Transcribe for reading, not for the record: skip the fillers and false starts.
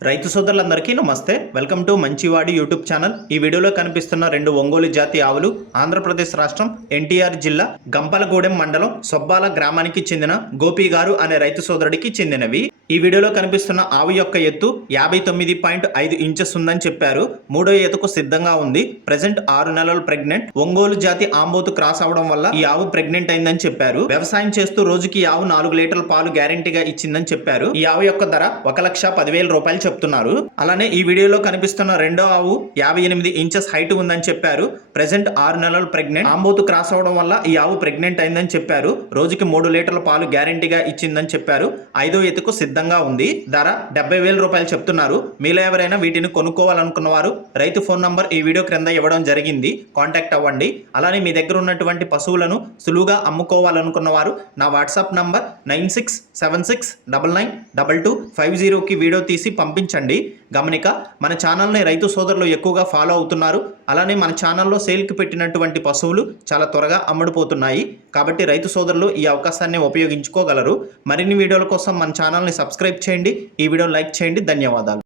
రైతు సోదరులందరికీ నమస్తే. వెల్కమ్ టు మంచివాడి యూట్యూబ్ ఛానల్. ఈ వీడియోలో కనిపిస్తున్న రెండు ఒంగోలు జాతి ఆవులు ఆంధ్రప్రదేశ్ రాష్ట్రం ఎన్టీఆర్ జిల్లా గంపలగూడెం మండలం సొబ్బాల గ్రామానికి చెందిన గోపి గారు అనే రైతు సోదరుడికి చెందినవి. ఈ వీడియోలో కనిపిస్తున్న ఆవు యొక్క ఎత్తు 59.5 ఇంచెస్ ఉందని చెప్పారు. మూడో ఈతకు సిద్ధంగా ఉంది. ప్రెసెంట్ 6 నెలలు ప్రెగ్నెంట్. ఒంగోలు జాతి ఆంబోతు క్రాస్ అవడం వల్ల ఈ ఆవు ప్రెగ్నెంట్ అయిందని చెప్పారు. వ్యవసాయం చేస్తూ రోజుకి ఈ ఆవు 4 లీటర్ల పాలు గ్యారంటీగా ఇచ్చిందని చెప్పారు. ఈ ఆవు యొక్క ధర 1,10,000 రూపాయలు చెప్తున్నారు. అలానే ఈ వీడియోలో కనిపిస్తున్న రెండో ఆవు 58 ఇంచెస్ హైట్ ఉందని చెప్పారు. ప్రెసెంట్ 6 నెలలు ప్రెగ్నెంట్. ఆంబోతు క్రాస్ అవడం వల్ల ఈ ఆవు ప్రెగ్నెంట్ అయిందని చెప్పారు. రోజుకి 3 లీటర్ల పాలు గ్యారంటీగా ఇచ్చిందని చెప్పారు. 5వ ఈతకు సిద్ధంగా ఉంది. ధర 70,000 రూపాయలు చెప్తున్నారు. మీలో ఎవరైనా వీటిని కొనుక్కోవాలనుకున్న వారు రైతు ఫోన్ నంబర్ ఈ వీడియో క్రింద ఇవ్వడం జరిగింది. కాంటాక్ట్ అవ్వండి. అలానే మీ దగ్గర ఉన్నటువంటి పశువులను సులువుగా అమ్ముకోవాలనుకున్న వారు నా వాట్సాప్ నంబర్ 9676992250కి వీడియో తీసి పంపించండి. గమనిక, మన ఛానల్ని రైతు సోదరులు ఎక్కువగా ఫాలో అవుతున్నారు. అలానే మన ఛానల్లో సేల్కి పెట్టినటువంటి పశువులు చాలా త్వరగా అమ్ముడుపోతున్నాయి. కాబట్టి రైతు సోదరులు ఈ అవకాశాన్ని ఉపయోగించుకోగలరు. మరిన్ని వీడియోల కోసం మన ఛానల్ని సబ్స్క్రైబ్ చేయండి. ఈ వీడియో లైక్ చేయండి. ధన్యవాదాలు.